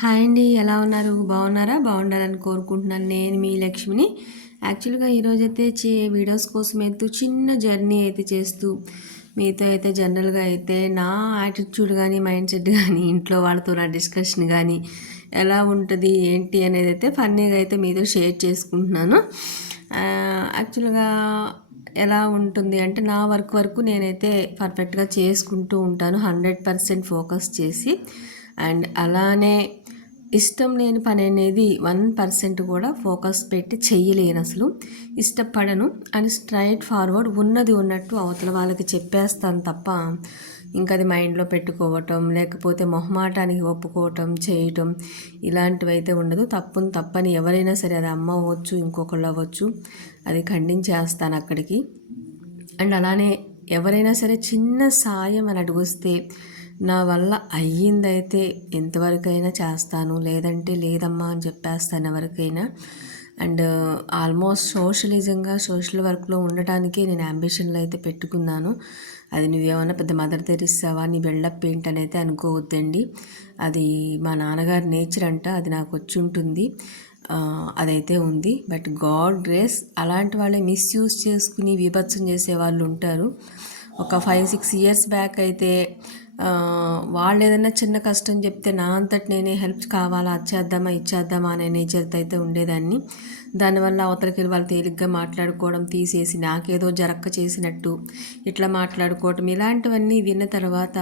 Hi అండి ఎలా ఉన్నారు? బాగున్నారా? బాగుండాలని కోరుకుంటున్నాను నేను మీ లక్ష్మిని. యాక్చువల్గా ఈరోజైతే చే వీడియోస్ కోసం అయితే చిన్న జర్నీ అయితే చేస్తూ మీతో అయితే జనరల్గా అయితే నా యాటిట్యూడ్ కానీ మైండ్ సెట్ కానీ ఇంట్లో వాళ్ళతో నా డిస్కషన్ కానీ ఎలా ఉంటుంది ఏంటి అనేది అయితే ఫన్నీగా అయితే మీతో షేర్ చేసుకుంటున్నాను. యాక్చువల్గా ఎలా ఉంటుంది అంటే నా వర్క్ వరకు నేనైతే పర్ఫెక్ట్గా చేసుకుంటూ ఉంటాను హండ్రెడ్ పర్సెంట్ ఫోకస్ చేసి. అండ్ అలానే ఇష్టం లేని పని అనేది వన్ పర్సెంట్ కూడా ఫోకస్ పెట్టి చెయ్యలేను అసలు. ఇష్టపడను అని స్ట్రైట్ ఫార్వర్డ్ ఉన్నది ఉన్నట్టు అవతల వాళ్ళకి చెప్పేస్తాను తప్ప ఇంకా అది మైండ్లో పెట్టుకోవటం లేకపోతే మొహమాటానికి ఒప్పుకోవటం చేయటం ఇలాంటివైతే ఉండదు. తప్పుని తప్పని ఎవరైనా సరే అది అమ్మ అవ్వచ్చు ఇంకొకళ్ళు అవ్వచ్చు అది ఖండించేస్తాను అక్కడికి. అండ్ అలానే ఎవరైనా సరే చిన్న సాయం అని అడుగుస్తే నా వల్ల అయ్యిందైతే ఎంతవరకైనా చేస్తాను లేదంటే లేదమ్మా అని చెప్పేస్తాను ఎవరికైనా. అండ్ ఆల్మోస్ట్ సోషలిజంగా సోషల్ వర్క్లో ఉండటానికే నేను అంబిషన్లు అయితే పెట్టుకున్నాను. అది నువ్వేమన్నా పెద్ద మదర్ తెరిస్తావా నీ బిల్డప్ ఏంటని అయితే అనుకోవద్దండి. అది మా నాన్నగారి నేచర్ అంట అది నాకు వచ్చి ఉంటుంది. అదైతే ఉంది. బట్ గాడ్ గ్రేస్ అలాంటి వాళ్ళే మిస్యూజ్ చేసుకుని విభత్సం చేసే వాళ్ళు ఉంటారు. ఒక ఫైవ్ సిక్స్ ఇయర్స్ బ్యాక్ అయితే వాళ్ళు ఏదైనా చిన్న కష్టం చెప్తే నా అంతటి నేనే హెల్ప్ కావాలా అచ్చేద్దామా ఇచ్చేద్దామా అనే నేచర్తో అయితే ఉండేదాన్ని. దానివల్ల అవతలకి వాళ్ళు తేలిగ్గా మాట్లాడుకోవడం తీసేసి నాకేదో జరక్క చేసినట్టు ఇట్లా మాట్లాడుకోవటం ఇలాంటివన్నీ విన్న తర్వాత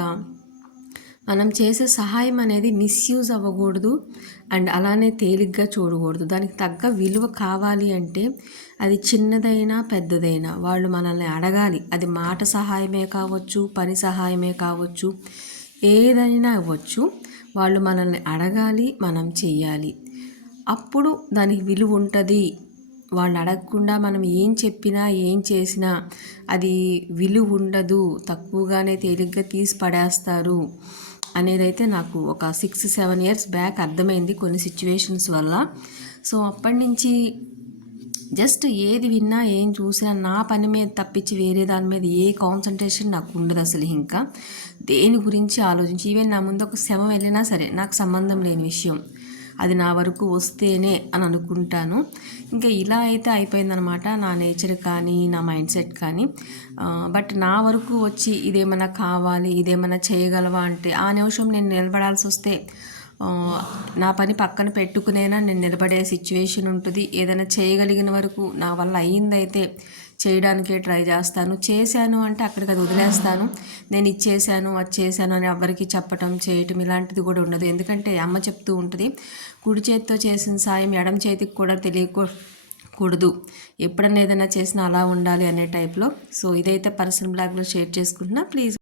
మనం చేసే సహాయం అనేది మిస్యూజ్ అవ్వకూడదు అండ్ అలానే తేలిగ్గా చూడకూడదు. దానికి తగ్గ విలువ కావాలి అంటే అది చిన్నదైనా పెద్దదైనా వాళ్ళు మనల్ని అడగాలి. అది మాట సహాయమే కావచ్చు పని సహాయమే కావచ్చు ఏదైనా అవ్వచ్చు. వాళ్ళు మనల్ని అడగాలి మనం చెయ్యాలి. అప్పుడు దానికి విలువ ఉంటుంది. వాళ్ళు అడగకుండా మనం ఏం చెప్పినా ఏం చేసినా అది విలువ ఉండదు. తక్కువగానే తేలిగ్గా తీసి పడేస్తారు. అనేదైతే నాకు ఒక సిక్స్ సెవెన్ ఇయర్స్ బ్యాక్ అర్థమైంది కొన్ని సిచ్యువేషన్స్ వల్ల. సో అప్పటి నుంచి జస్ట్ ఏది విన్నా ఏం చూసినా నా పని మీద తప్పించి వేరే దాని మీద ఏ కాన్సన్ట్రేషన్ నాకు ఉండదు అసలు ఇంకా. దేని గురించి ఆలోచించి ఈవెన్ నా ముందు ఒక శవం వెళ్ళినా సరే నాకు సంబంధం లేని విషయం. అది నా వరకు వస్తేనే అని అనుకుంటాను. ఇంకా ఇలా అయితే అయిపోయిందనమాట నా నేచర్ కానీ నా మైండ్ సెట్ కానీ. బట్ నా వరకు వచ్చి ఇదేమైనా కావాలి ఇదేమైనా చేయగలవా అంటే ఆ నిమిషం నేను నిలబడాల్సి వస్తే నా పని పక్కన పెట్టుకునేనా నేను నిలబడే సిచ్యువేషన్ ఉంటుంది. ఏదైనా చేయగలిగిన వరకు నా వల్ల అయ్యిందైతే చేయడానికే ట్రై చేస్తాను. చేశాను అంటే అక్కడికి అది వదిలేస్తాను. నేను ఇచ్చేసాను అది చేశాను అని ఎవరికి చెప్పటం చేయటం ఇలాంటిది కూడా ఉండదు. ఎందుకంటే అమ్మ చెప్తూ ఉంటుంది కుడి చేతితో చేసిన సాయం ఎడం చేతికి కూడా తెలియకూడదు. ఎప్పుడన్నా ఏదైనా చేసినా అలా ఉండాలి అనే టైప్లో. సో ఇదైతే పర్సనల్ బ్లాగ్లో షేర్ చేసుకుంటున్నా. ప్లీజ్